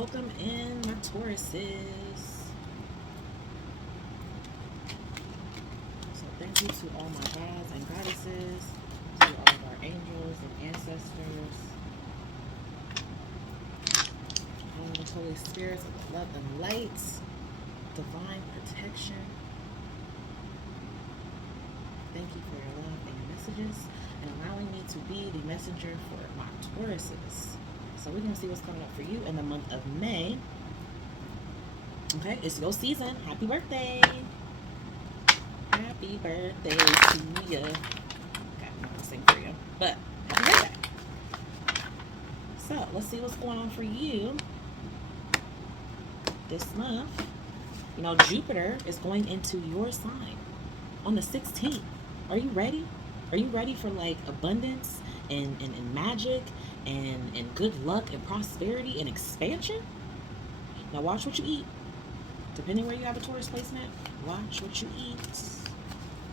Welcome in, my Tauruses. So thank you to all my gods and goddesses, to all of our angels and ancestors, all of the Holy Spirits of the love and light, divine protection. Thank you for your love and your messages and allowing me to be the messenger for my Tauruses. So we're going to see what's coming up for you in the month of May. Okay, it's your season. Happy birthday. Happy birthday to you. Okay, I'm not going to sing for you, but happy birthday. So let's see what's going on for you this month. You know, Jupiter is going into your sign on the 16th. Are you ready? Are you ready for like abundance and magic and good luck and prosperity and expansion? Now watch what you eat. Depending where you have a Taurus placement, watch what you eat.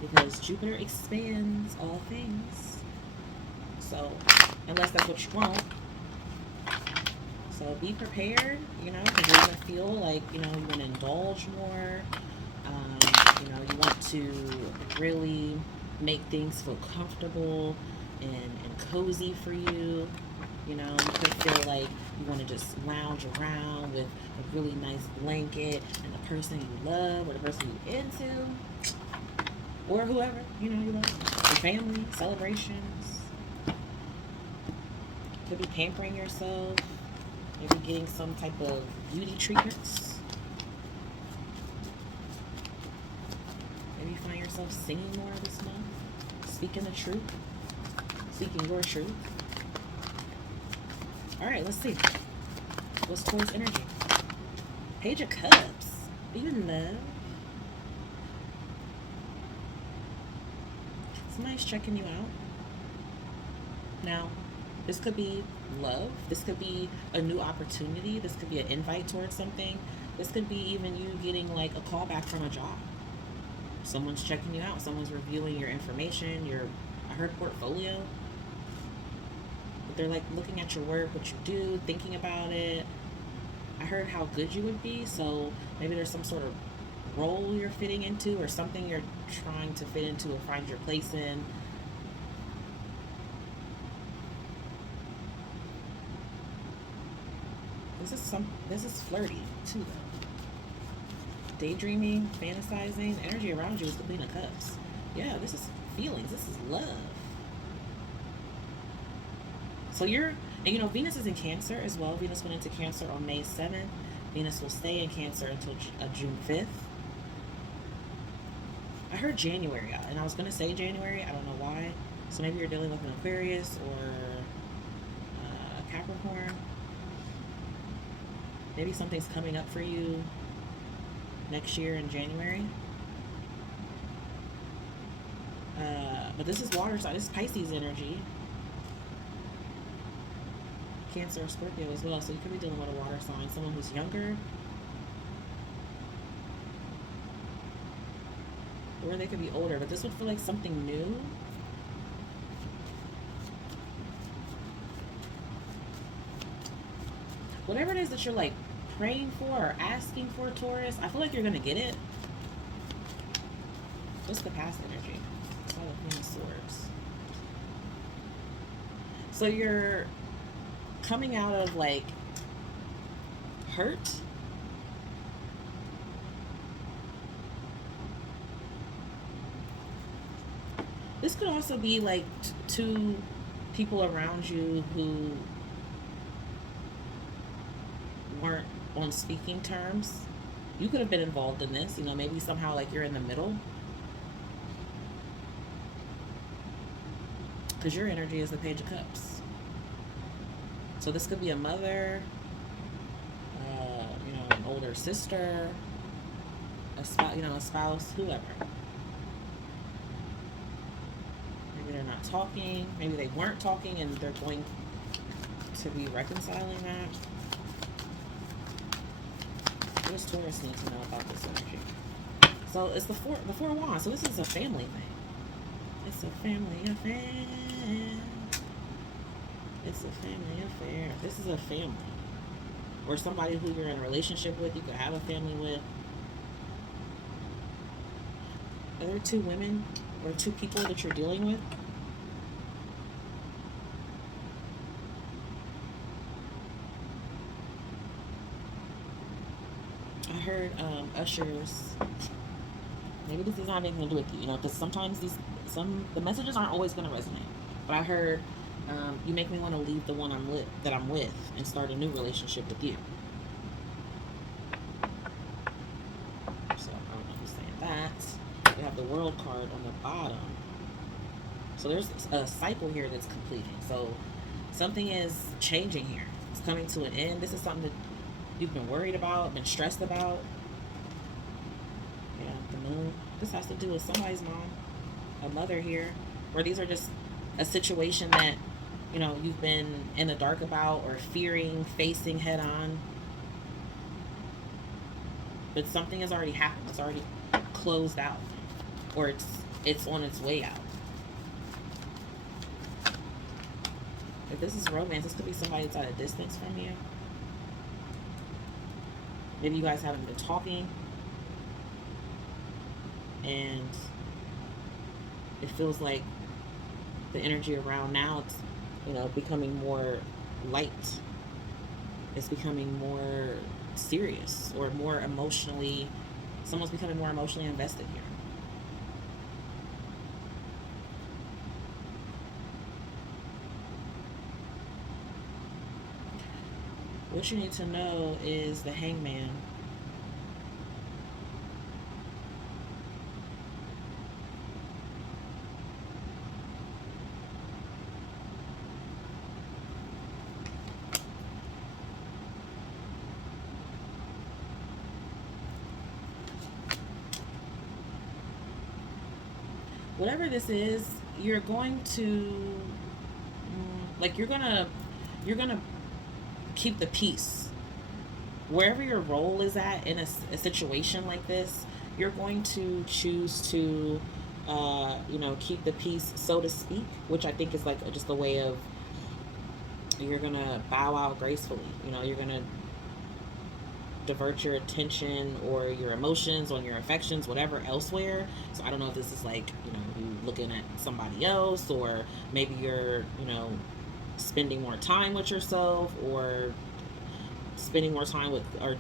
Because Jupiter expands all things. So, unless that's what you want. So be prepared, you know, because you're going to feel like, you know, you want to indulge more. You know, you want to really make things feel comfortable and cozy for you. You know, you could feel like you want to just lounge around with a really nice blanket and the person you love or the person you're into or whoever, you know, you love. Your family, celebrations. Could be pampering yourself. Maybe getting some type of beauty treatments. Maybe you find yourself singing more this month. Speaking the truth. Speaking your truth. Alright, let's see. What's Taurus energy? Page of Cups. Are you in love? Somebody's checking you out. Now, this could be love. This could be a new opportunity. This could be an invite towards something. This could be even you getting like a call back from a job. Someone's checking you out. Someone's reviewing your information, I heard portfolio. But they're like looking at your work, what you do, thinking about it. I heard how good you would be. So maybe there's some sort of role you're fitting into or something you're trying to fit into or find your place in. This is flirty too though. Daydreaming, fantasizing, the energy around you is the Queen of Cups. Yeah, this is feelings, this is love. So and you know, Venus is in Cancer as well. Venus went into Cancer on May 7th. Venus will stay in Cancer until June 5th. I heard January, and I was going to say January, I don't know why. So maybe you're dealing with an Aquarius or a Capricorn. Maybe something's coming up for you next year in January. But this is water sign. This is Pisces energy. Cancer or Scorpio as well. So you could be dealing with a water sign. Someone who's younger. Or they could be older. But this would feel like something new. Whatever it is that you're like praying for or asking for, Taurus, I feel like you're going to get it. What's the past energy? It's all the Queen of Swords. So you're coming out of like hurt. This could also be like two people around you who weren't on speaking terms. You could have been involved in this, you know, maybe somehow like you're in the middle. Because your energy is the Page of Cups. So this could be a mother, you know, an older sister, a spouse, whoever. Maybe they're not talking. Maybe they weren't talking and they're going to be reconciling that. What does Taurus need to know about this energy? So it's the four wands. So this is a family thing. It's a family affair. It's a family affair. This is a family. or somebody who you're in a relationship with, you could have a family with. Are there two women or two people that you're dealing with? I heard ushers. Maybe this is not anything to do with you, because sometimes the messages aren't always going to resonate. But I heard you make me want to leave the one I'm with and start a new relationship with you. So I don't know who's saying that. We have the World card on the bottom. So there's a cycle here that's completing. So something is changing here. It's coming to an end. This is something that you've been worried about, been stressed about. Yeah, the moon. This has to do with somebody's mom, a mother here, or these are just a situation that you've been in the dark about or fearing facing head on. But something has already happened. It's already closed out, or it's on its way out. If this is romance, this could be somebody that's at a distance from you. Maybe you guys haven't been talking, and it feels like the energy around now, it's becoming more light. It's becoming more serious, or more emotionally, someone's becoming more emotionally invested here. What you need to know is the Hangman. Whatever this is, you're going to you're gonna keep the peace wherever your role is at in a situation like this. You're going to choose to keep the peace, so to speak, which I think is like just a way of, you're gonna bow out gracefully. You're gonna divert your attention or your emotions on your affections, whatever, elsewhere. So I don't know if this is like, you looking at somebody else, or maybe you're, spending more time with yourself, or spending more time with, or,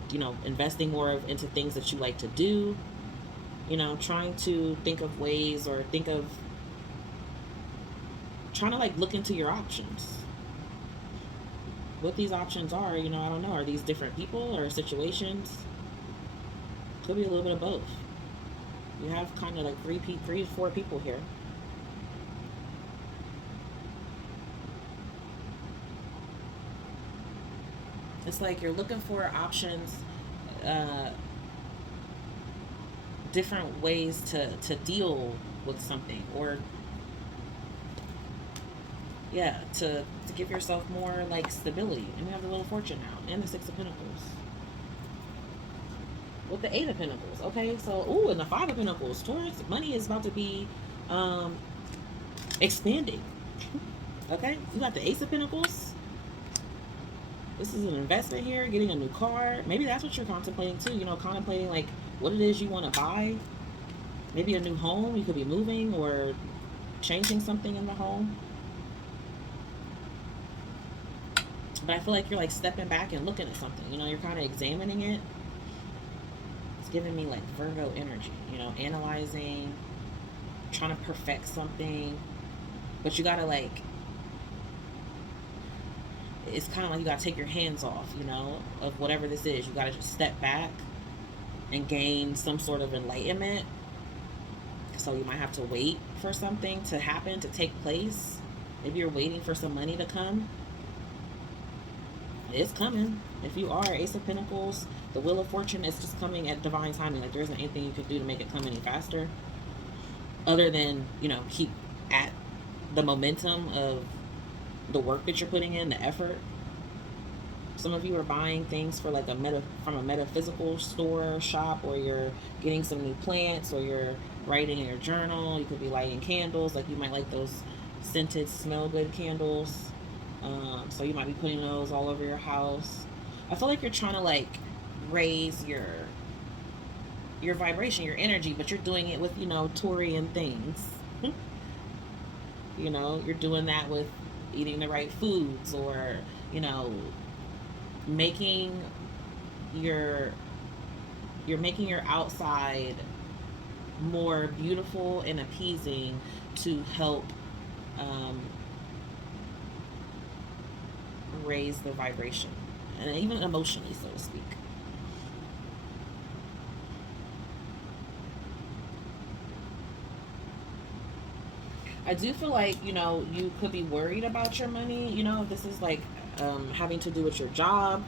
investing more into things that you like to do, trying to think of ways, or trying to like look into your options. What these options are, I don't know. Are these different people or situations? Could be a little bit of both. You have kind of like three to four people here. It's like you're looking for options, uh, different ways to deal with something, or yeah, to give yourself more like stability. And we have the Wheel of Fortune now, and the Six of Pentacles with the Eight of Pentacles. Okay, so and the Five of Pentacles. Taurus, money is about to be expanding. Okay, you got the Ace of Pentacles. This is an investment here, getting a new car. Maybe that's what you're contemplating too. Contemplating like what it is you want to buy. Maybe a new home. You could be moving or changing something in the home. But I feel like you're like stepping back and looking at something. You're kind of examining it. It's giving me like Virgo energy. Analyzing, trying to perfect something. But you gotta like, it's kind of like you gotta take your hands off, of whatever this is. You gotta just step back and gain some sort of enlightenment. So you might have to wait for something to happen, to take place. Maybe you're waiting for some money to come. It's coming. If you are Ace of Pentacles, the Wheel of Fortune is just coming at divine timing. Like there isn't anything you can do to make it come any faster, other than keep at the momentum of the work that you're putting in, the effort. Some of you are buying things for like from a metaphysical store, shop, or you're getting some new plants, or you're writing in your journal. You could be lighting candles. Like you might like those scented, smell good candles. So you might be putting those all over your house. I feel like you're trying to like raise your vibration, your energy, but you're doing it with, you know, Taurian things. You know, you're doing that with eating the right foods, or, you know, making your you're making your outside more beautiful and appeasing to help um, raise the vibration, and even emotionally, so to speak. I do feel like, you know, you could be worried about your money. You know, this is like having to do with your job.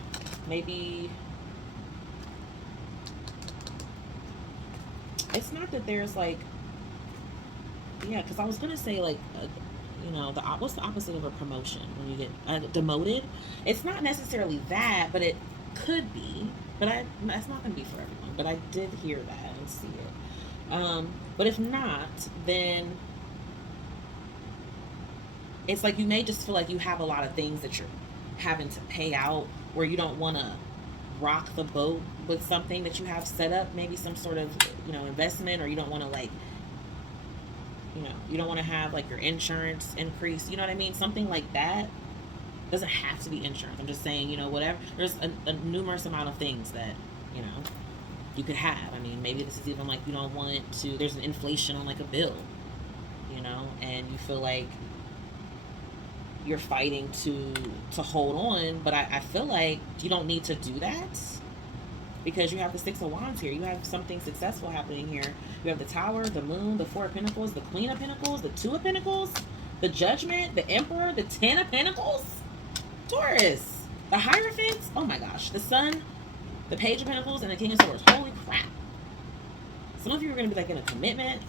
Maybe it's not that there's like, yeah, because I was gonna say like, you know, what's the opposite of a promotion when you get demoted? It's not necessarily that, but it could be. But that's not gonna be for everyone. But I did hear that and see it. But if not, then it's like you may just feel like you have a lot of things that you're having to pay out, where you don't want to rock the boat with something that you have set up, maybe some sort of, you know, investment, or you don't want to like, you know, you don't want to have like your insurance increase, you know what I mean, something like that. Doesn't have to be insurance, I'm just saying, you know, whatever, there's a numerous amount of things that, you know, you could have. I mean, maybe this is even like you don't want to, there's an inflation on like a bill, you know, and you feel like you're fighting to hold on, but I feel like you don't need to do that, because you have the Six of Wands here. You have something successful happening here. You have the Tower, the Moon, the Four of Pentacles, the Queen of Pentacles, the Two of Pentacles, the Judgment, the Emperor, the Ten of Pentacles, Taurus, the Hierophant, oh my gosh, the Sun, the Page of Pentacles, and the King of Swords. Holy crap. Some of you are going to be like in a commitment.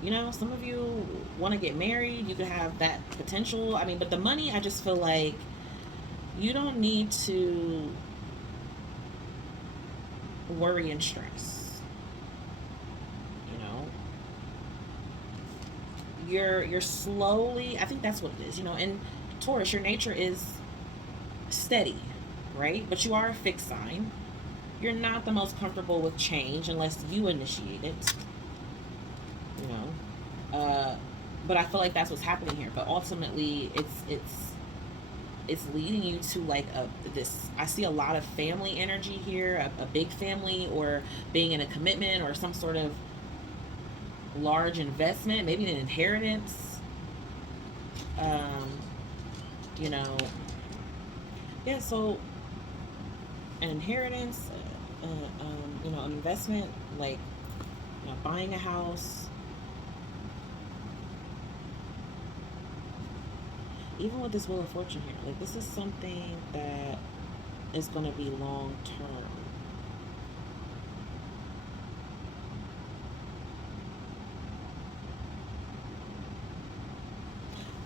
You know, some of you want to get married. You could have that potential. I mean, but the money, I just feel like you don't need to worry and stress. You know, you're slowly, I think that's what it is, you know, and Taurus, your nature is steady, right? But you are a fixed sign. You're not the most comfortable with change unless you initiate it. You know, but I feel like that's what's happening here. But ultimately, it's leading you to like this. I see a lot of family energy here, a big family, or being in a commitment, or some sort of large investment, maybe an inheritance. You know, yeah. So an inheritance, you know, an investment, like, you know, buying a house. Even with this Wheel of Fortune here, like, this is something that is going to be long term.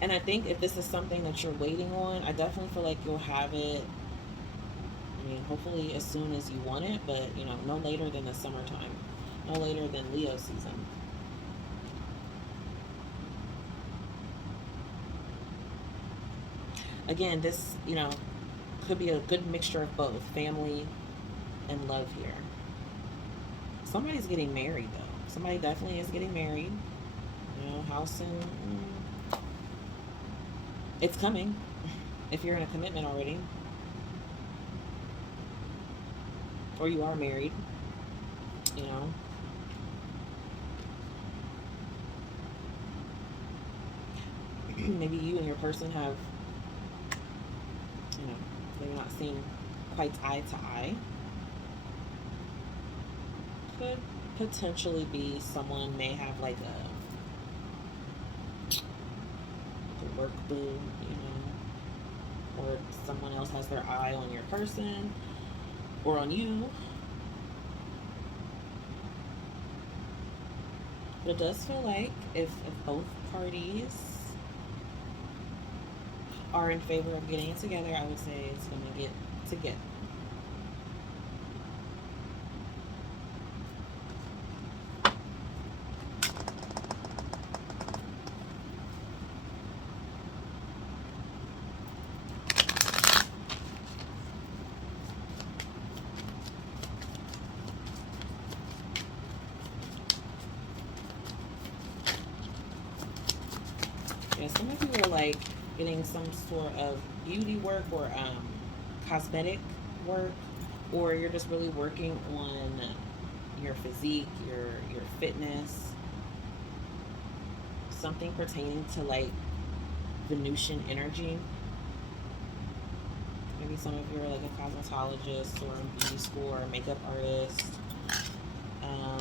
And I think if this is something that you're waiting on, I definitely feel like you'll have it. I mean, hopefully as soon as you want it, but, you know, no later than the summertime, no later than Leo season. Again, this, you know, could be a good mixture of both family and love here. Somebody's getting married, though. Somebody definitely is getting married. You know, how soon? It's coming if you're in a commitment already, or you are married, you know. Maybe you and your person have, you know, maybe not seeing quite eye to eye. Could potentially be someone may have like a work boo, you know, or someone else has their eye on your person or on you. But it does feel like if both parties are in favor of getting it together, I would say it's going to get together. getting some sort of beauty work or cosmetic work, or you're just really working on your physique, your fitness, something pertaining to like Venusian energy. Maybe some of you are like a cosmetologist or a beauty school or a makeup artist.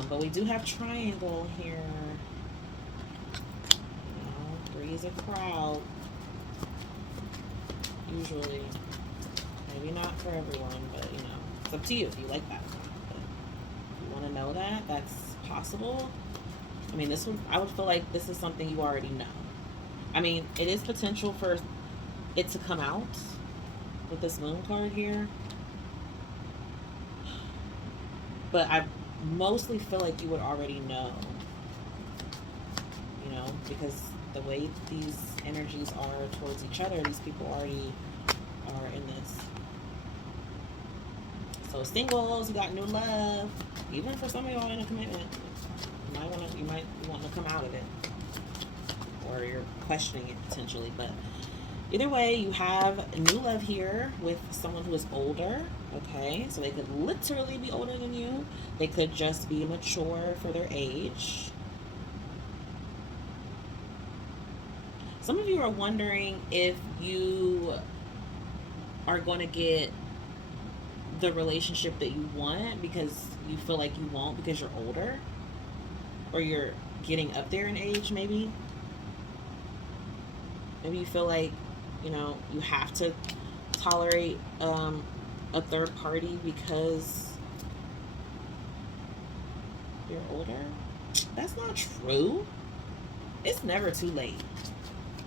But we do have triangle here. You know, three's a crowd. Usually. Maybe not for everyone, but you know, it's up to you if you like that. But if you want to know that, that's possible. I mean, this one, I would feel like this is something you already know. I mean, it is potential for it to come out with this moon card here. But I mostly feel like you would already know. You know, because the way these energies are towards each other, these people already are in this. So singles, you got new love. Even for some of y'all in a commitment, you might want to come out of it, or you're questioning it potentially. But either way, you have new love here with someone who is older. Okay, so they could literally be older than you. They could just be mature for their age. Some of you are wondering if you are going to get the relationship that you want because you feel like you won't because you're older, or you're getting up there in age. Maybe you feel like, you know, you have to tolerate a third party because you're older. That's not true. It's never too late.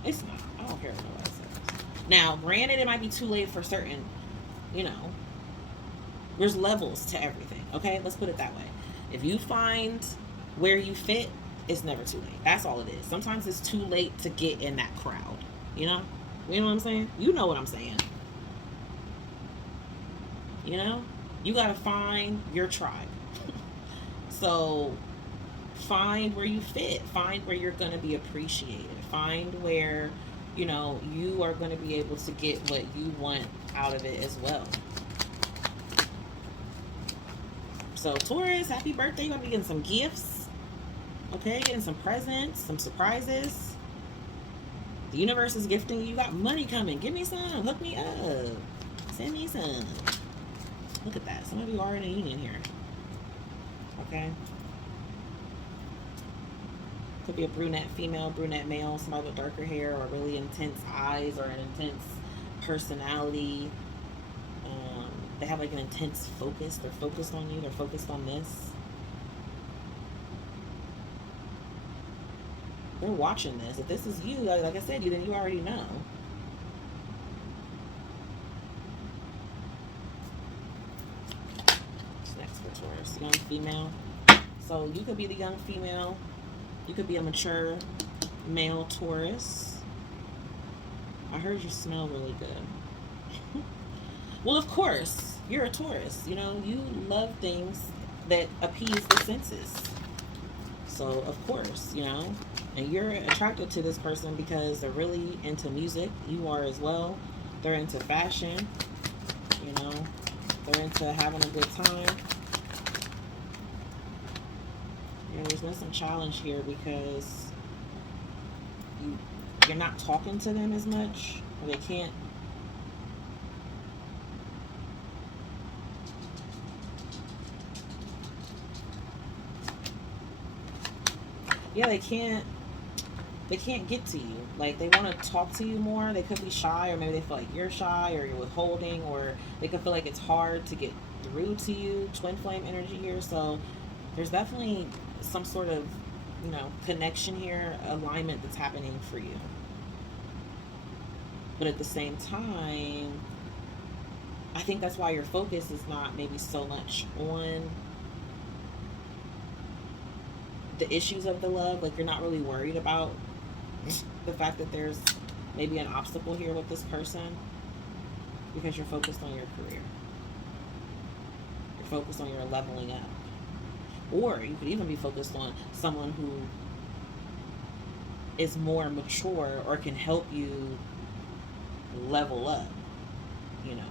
It's not. I don't care what nobody says. Now, granted, it might be too late for certain, you know, there's levels to everything, okay? Let's put it that way. If you find where you fit, it's never too late. That's all it is. Sometimes it's too late to get in that crowd, you know? You know what I'm saying? You know what I'm saying. You know? You got to find your tribe. So find where you fit. Find where you're going to be appreciated. Find where, you know, you are going to be able to get what you want out of it as well. So Taurus, happy birthday. You're going to be getting some gifts. Okay, getting some presents, some surprises. The universe is gifting you. You got money coming. Give me some. Hook me up. Send me some. Look at that. Some of you are in a union here. Okay. Could be a brunette female, brunette male, somebody with darker hair, or really intense eyes, or an intense personality. They have like an intense focus. They're focused on you. They're focused on this. They're watching this. If this is you, like I said, then you already know. What's next for Taurus? Young female. So you could be the young female. You could be a mature male Taurus. I heard you smell really good. Well, of course, you're a Taurus. You know, you love things that appease the senses. So, of course, you know, and you're attracted to this person because they're really into music. You are as well. They're into fashion. You know, they're into having a good time. You know, there's been some challenge here because you're not talking to them as much, or they can't. Yeah, they can't get to you. Like, they want to talk to you more. They could be shy, or maybe they feel like you're shy, or you're withholding, or they could feel like it's hard to get through to you. Twin flame energy here. So there's definitely some sort of, you know, connection here, alignment that's happening for you. But at the same time, I think that's why your focus is not maybe so much on the issues of the love. Like, you're not really worried about the fact that there's maybe an obstacle here with this person, because you're focused on your career. You're focused on your leveling up. Or you could even be focused on someone who is more mature or can help you level up, you know.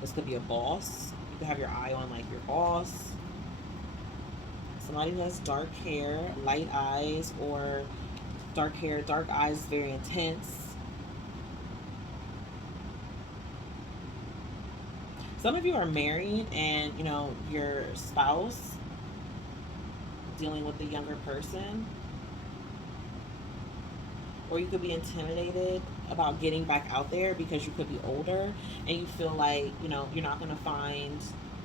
This could be a boss. You could have your eye on like your boss. Somebody who has dark hair, light eyes, or dark hair, dark eyes, very intense. Some of you are married and, you know, your spouse dealing with the younger person, or you could be intimidated about getting back out there because you could be older and you feel like, you know, you're not going to find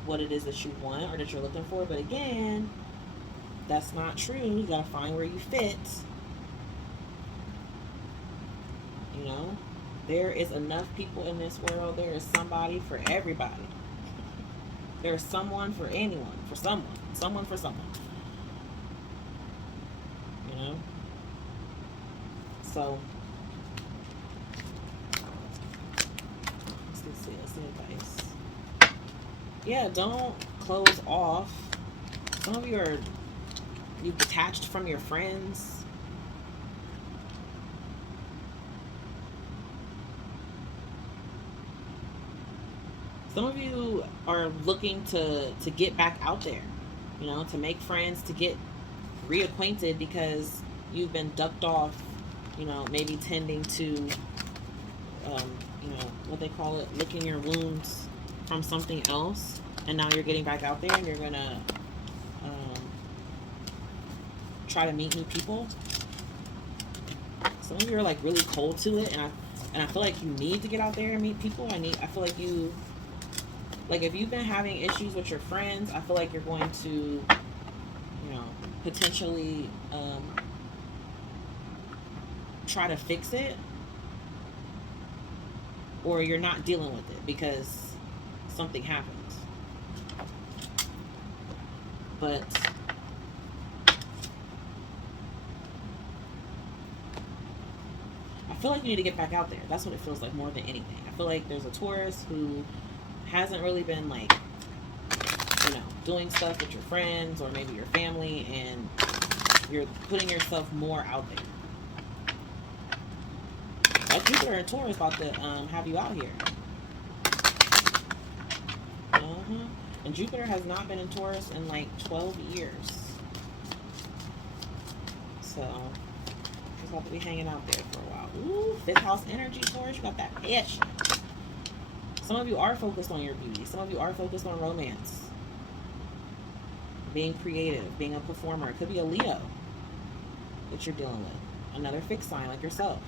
what it is that you want or that you're looking for. But again, that's not true. You got to find where you fit. You know, there is enough people in this world. There is somebody for everybody. There's someone for anyone, for someone, someone for someone. You know? So, let's see advice. Yeah, don't close off. Some of you are, you detached from your friends. Some of you are looking to get back out there, you know, to make friends, to get reacquainted because you've been ducked off, you know, maybe tending to, you know, what they call it, licking your wounds from something else. And now you're getting back out there and you're going to try to meet new people. Some of you are like really cold to it. And I feel like you need to get out there and meet people. I feel like you, like if you've been having issues with your friends, I feel like you're going to, you know, potentially try to fix it, or you're not dealing with it because something happened. But I feel like you need to get back out there. That's what it feels like more than anything. I feel like there's a Taurus who hasn't really been like, you know, doing stuff with your friends or maybe your family, and you're putting yourself more out there. Like Jupiter and Taurus about to have you out here. And Jupiter has not been in Taurus in like 12 years. So she's about to be hanging out there for a while. Ooh, fifth house energy, Taurus. You got that passion. Some of you are focused on your beauty. Some of you are focused on romance. Being creative, being a performer. It could be a Leo that you're dealing with. Another fixed sign like yourself.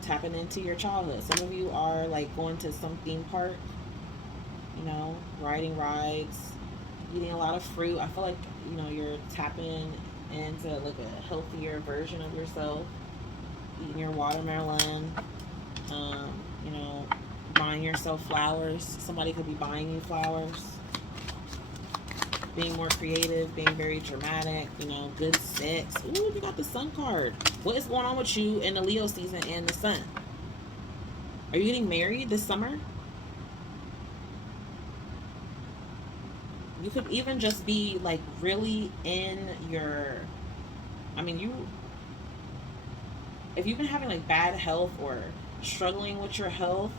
Tapping into your childhood. Some of you are like going to some theme park, you know, riding rides, eating a lot of fruit. I feel like, you know, you're tapping into like a healthier version of yourself. Eating your watermelon, you know, buying yourself flowers. Somebody could be buying you flowers. Being more creative, being very dramatic, you know, good sex. Ooh, you got the Sun card. What is going on with you in the Leo season and the Sun? Are you getting married this summer? You could even just be like really in your, I mean, if you've been having like bad health or struggling with your health,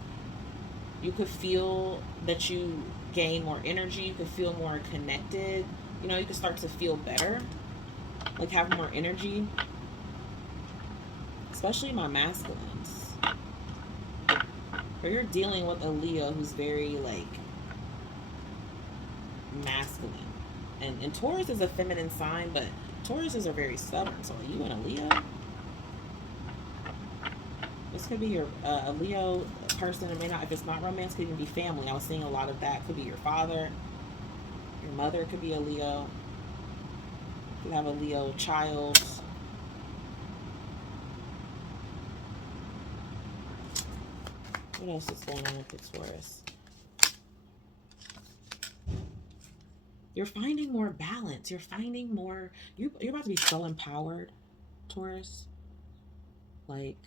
you could feel that you gain more energy. You could feel more connected. You know, you could start to feel better, like have more energy, especially my masculines. Or you're dealing with a Leo who's very like masculine. And Taurus is a feminine sign, but Tauruses are very stubborn. So are you and a Leo? This could be your a Leo person. It may not, if it's not romance, could even be family. I was seeing a lot of that. Could be your father, your mother could be a Leo. You have a Leo child. What else is going on with the Taurus? You're finding more balance. You're finding more. You're about to be so empowered, Taurus. Like,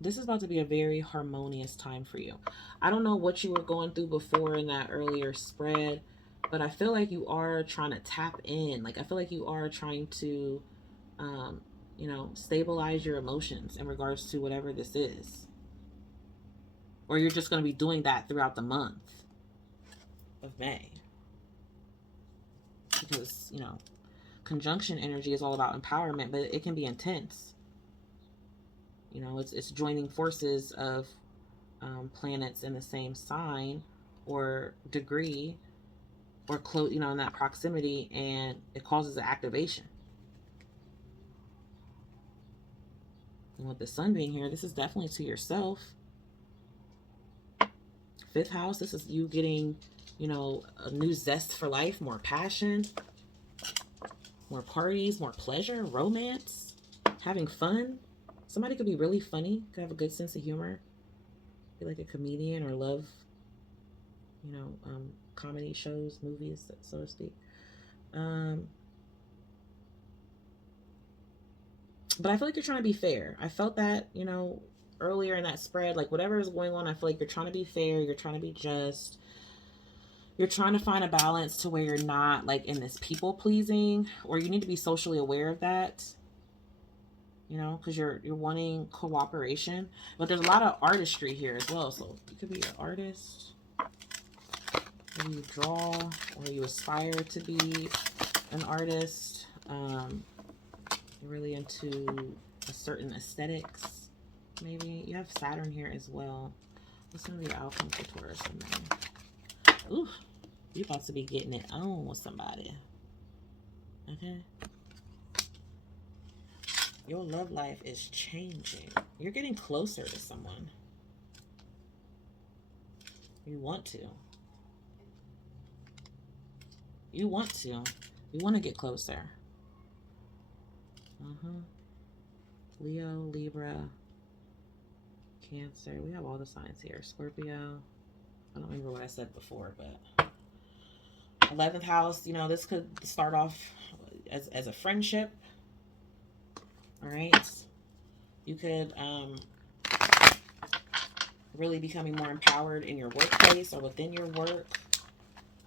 this is about to be a very harmonious time for you. I don't know what you were going through before in that earlier spread, but I feel like you are trying to tap in. Like, I feel like you are trying to stabilize your emotions in regards to whatever this is. Or you're just going to be doing that throughout the month of May. Because, conjunction energy is all about empowerment, but it can be intense. It's joining forces of planets in the same sign or degree or close, in that proximity, and it causes an activation. And with the sun being here, this is definitely to yourself. Fifth house, this is you getting, a new zest for life, more passion, more parties, more pleasure, romance, having fun. Somebody could be really funny, could have a good sense of humor, be like a comedian, or love, comedy shows, movies, so to speak. But I feel like you're trying to be fair. I felt that, earlier in that spread, like whatever is going on, I feel like you're trying to be fair, you're trying to be just, you're trying to find a balance to where you're not like in this people pleasing, or you need to be socially aware of that, because you're wanting cooperation. But there's a lot of artistry here as well, so you could be an artist, maybe you draw, or you aspire to be an artist. You're really into a certain aesthetics. Maybe you have Saturn here as well. What's gonna be the outcome for Taurus in May? Ooh, you about to be getting it on with somebody. Okay. Your love life is changing. You're getting closer to someone. You want to. You want to. You want to get closer. Leo, Libra, Cancer. We have all the signs here. Scorpio. I don't remember what I said before, but 11th house, this could start off as a friendship. All right. You could really becoming more empowered in your workplace or within your work,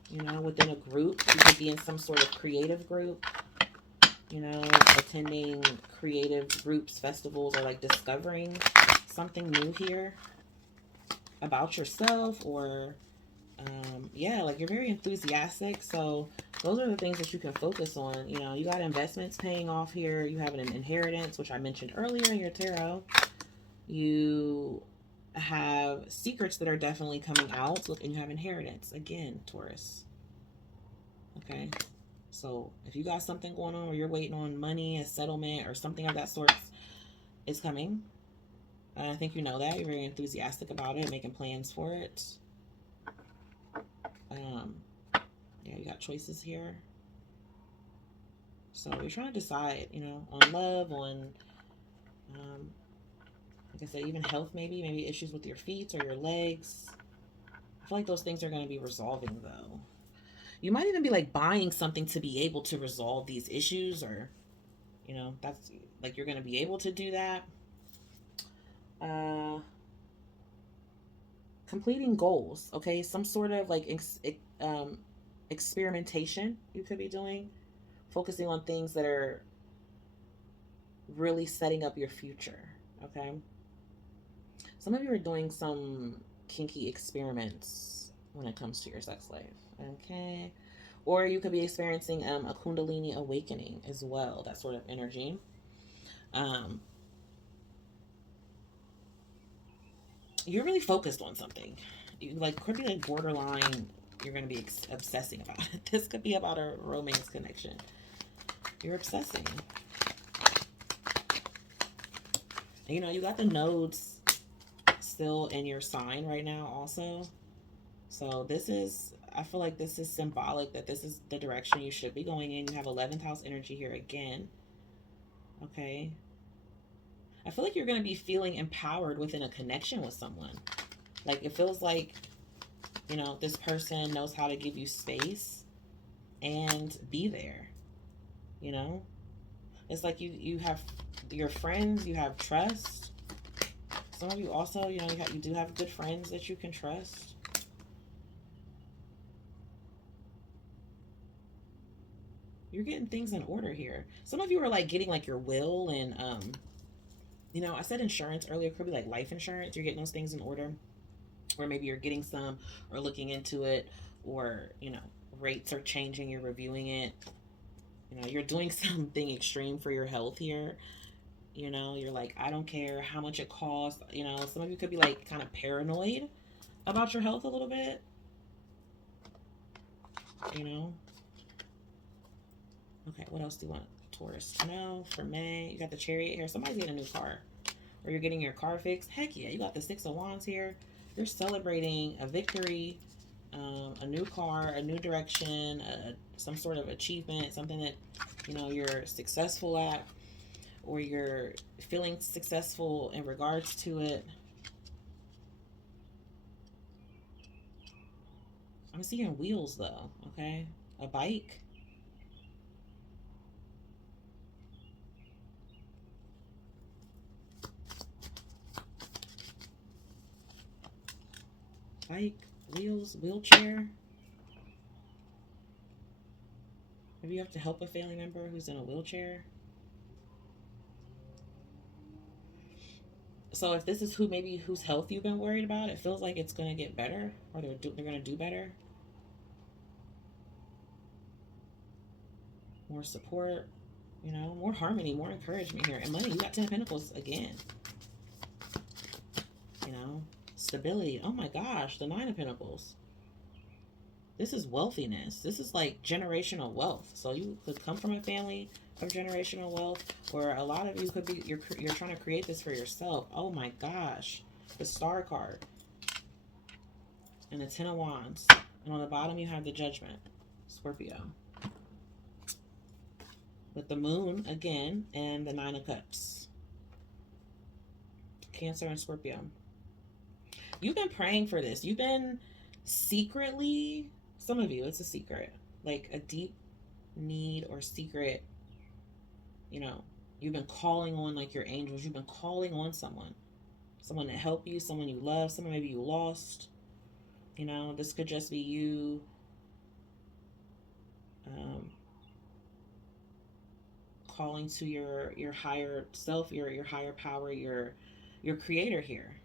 within a group. You could be in some sort of creative group, attending creative groups, festivals, or like discovering something new here about yourself, or like you're very enthusiastic. So those are the things that you can focus on. You got investments paying off here. You have an inheritance, which I mentioned earlier in your tarot. You have secrets that are definitely coming out. Look, and you have inheritance again, Taurus. Okay. So if you got something going on where you're waiting on money, a settlement, or something of that sort is coming, I think you know that. You're very enthusiastic about it, making plans for it. Yeah, you got choices here. So you're trying to decide, on love, on, like I said, even health, maybe issues with your feet or your legs. I feel like those things are going to be resolving, though. You might even be like buying something to be able to resolve these issues, or, that's like you're going to be able to do that. Completing goals, okay? Some sort of like experimentation you could be doing, focusing on things that are really setting up your future, okay? Some of you are doing some kinky experiments when it comes to your sex life, okay? Or you could be experiencing a Kundalini awakening as well, that sort of energy. You're really focused on something. You could be like borderline. You're going to be obsessing about it. This could be about a romance connection. You're obsessing. And, you got the nodes still in your sign right now also. So I feel like this is symbolic that this is the direction you should be going in. You have 11th house energy here again. Okay. I feel like you're going to be feeling empowered within a connection with someone. Like it feels like, this person knows how to give you space and be there. It's like you have your friends, you have trust. Some of you also, you do have good friends that you can trust. You're getting things in order here. Some of you are like getting like your will and I said insurance earlier, could be like life insurance. You're getting those things in order, or maybe you're getting some or looking into it, or rates are changing, you're reviewing it. You're doing something extreme for your health here. You're like, I don't care how much it costs. Some of you could be like kind of paranoid about your health a little bit. you know okay, what else do you want, Taurus, to know for May? You got the Chariot here. Somebody's getting a new car, or you're getting your car fixed. Heck yeah, you got the Six of Wands here. You're celebrating a victory, a new car, a new direction, some sort of achievement, something that you're successful at, or you're feeling successful in regards to it. I'm seeing wheels though. Okay, a bike. Bike, wheels, wheelchair. Maybe you have to help a family member who's in a wheelchair. So if this is whose health you've been worried about, it feels like it's going to get better, or they're going to do better. More support, more harmony, more encouragement here. And money, you got 10 of Pentacles again. Stability. Oh my gosh, the 9 of Pentacles. This is wealthiness. This is like generational wealth. So you could come from a family of generational wealth, or a lot of you could be, you're trying to create this for yourself. Oh my gosh. The Star card. And the 10 of Wands. And on the bottom you have the Judgment. Scorpio. With the Moon again and the 9 of Cups. Cancer and Scorpio. You've been praying for this. You've been secretly, some of you, it's a secret, like a deep need or secret, you've been calling on like your angels. You've been calling on someone to help you, someone you love, someone maybe you lost. This could just be you calling to your higher self, your higher power, your creator here.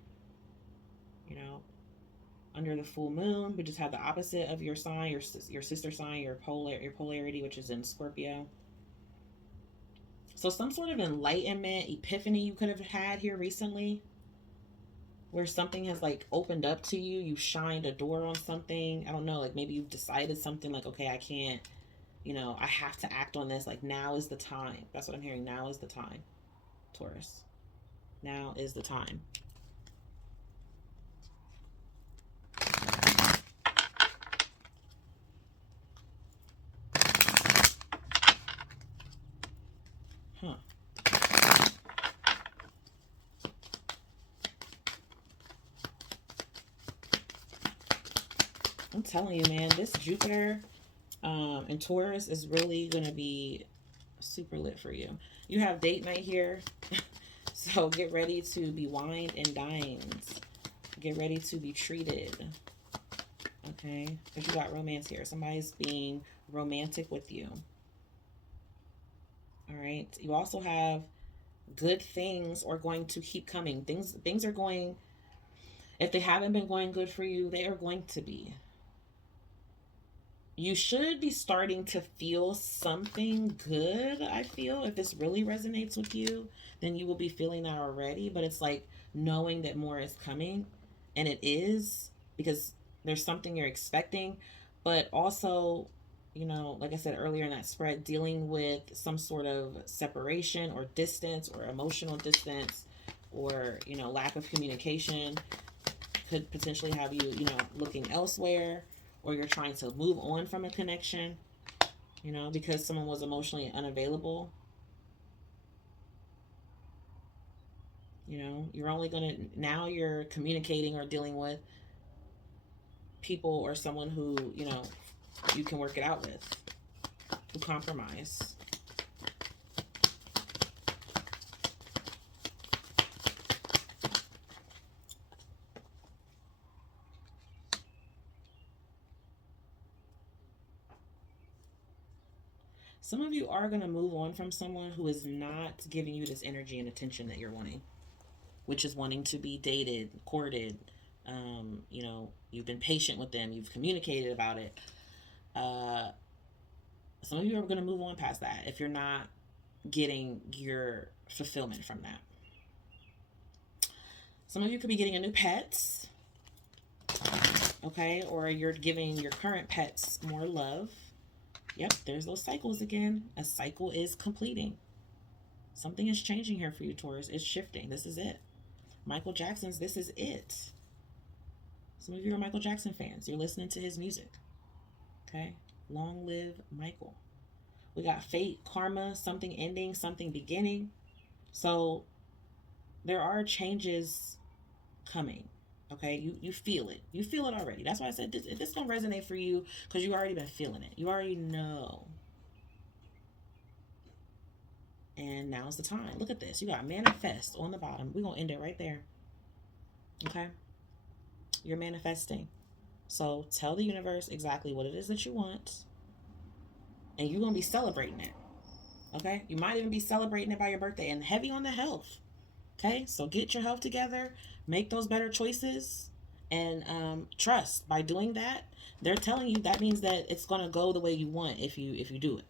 Under the full moon, we just have the opposite of your sign, your sister sign, your polarity, which is in Scorpio. So some sort of enlightenment, epiphany you could have had here recently, where something has like opened up to you. You shined a door on something. I don't know, like maybe you've decided something like, okay, I can't, I have to act on this. Like now is the time. That's what I'm hearing. Now is the time, Taurus. Now is the time. Huh. I'm telling you, man, this Jupiter and Taurus is really going to be super lit for you. You have date night here. So get ready to be wined and dined. Get ready to be treated. Okay? Because you got romance here. Somebody's being romantic with you. All right? You also have good things are going to keep coming. Things are going, if they haven't been going good for you, they are going to be. You should be starting to feel something good. I feel if this really resonates with you, then you will be feeling that already. But it's like knowing that more is coming, and it is, because there's something you're expecting. But also, like I said earlier in that spread, dealing with some sort of separation or distance or emotional distance, or lack of communication could potentially have you looking elsewhere, or you're trying to move on from a connection, because someone was emotionally unavailable. You're only now you're communicating or dealing with people or someone who, you can work it out with, who compromise. Some of you are going to move on from someone who is not giving you this energy and attention that you're wanting, which is wanting to be dated, courted. You've been patient with them, you've communicated about it. Uh, some of you are going to move on past that if you're not getting your fulfillment from that. Some of you could be getting a new pets, okay? Or you're giving your current pets more love. Yep, there's those cycles again. A cycle is completing. Something is changing here for you, Taurus. It's shifting. This is it. Michael Jackson's This Is It. Some of you are Michael Jackson fans. You're listening to his music. Okay? Long live Michael. We got fate, karma, something ending, something beginning. So there are changes coming. Okay, you feel it. You feel it already. That's why I said this gonna resonate for you because you already been feeling it. You already know. And now's the time. Look at this. You got manifest on the bottom. We're gonna end it right there. Okay, you're manifesting. So tell the universe exactly what it is that you want, and you're gonna be celebrating it. Okay, you might even be celebrating it by your birthday, and heavy on the health. Okay, so get your health together, make those better choices, and trust. By doing that, they're telling you that means that it's gonna go the way you want if you do it.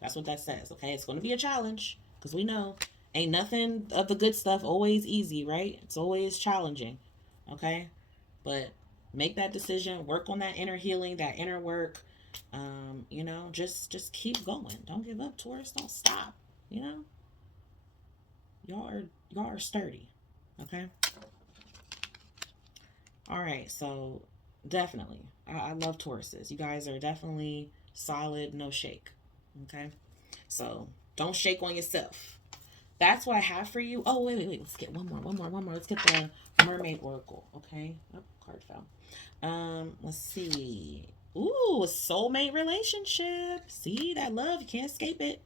That's what that says. Okay, it's gonna be a challenge because we know ain't nothing of the good stuff always easy, right? It's always challenging. Okay, but make that decision. Work on that inner healing, that inner work. Just keep going. Don't give up, Taurus. Don't stop. You know, y'all are sturdy. Okay. All right. So definitely, I love Tauruses. You guys are definitely solid. No shake. Okay. So don't shake on yourself. That's what I have for you. Oh, wait. Let's get one more. Let's get the Mermaid Oracle. Okay. Oh, card fell. Let's see. Ooh, a soulmate relationship. See that love? You can't escape it.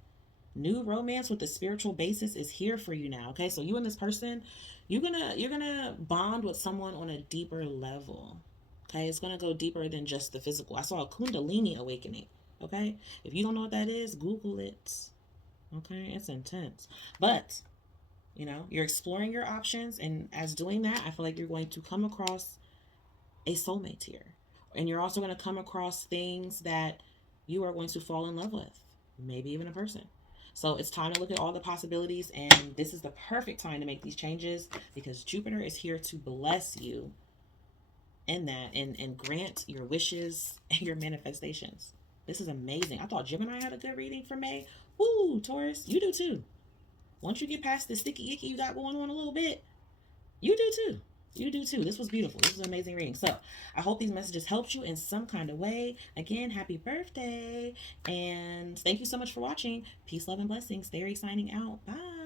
New romance with a spiritual basis is here for you now. Okay, so you and this person, you're gonna bond with someone on a deeper level. Okay, it's gonna go deeper than just the physical. I saw a Kundalini awakening. Okay, if you don't know what that is, Google it. Okay, it's intense, but you're exploring your options, and as doing that, I feel like you're going to come across a soulmate here, and you're also going to come across things that you are going to fall in love with, maybe even a person. So it's time to look at all the possibilities, and this is the perfect time to make these changes because Jupiter is here to bless you in that and grant your wishes and your manifestations. This is amazing. I thought Gemini had a good reading for May. Woo, Taurus, you do too. Once you get past the sticky icky you got going on a little bit, you do too. You do too. This was beautiful. This was an amazing reading. So I hope these messages helped you in some kind of way. Again, happy birthday. And thank you so much for watching. Peace, love, and blessings. Stay signing out. Bye.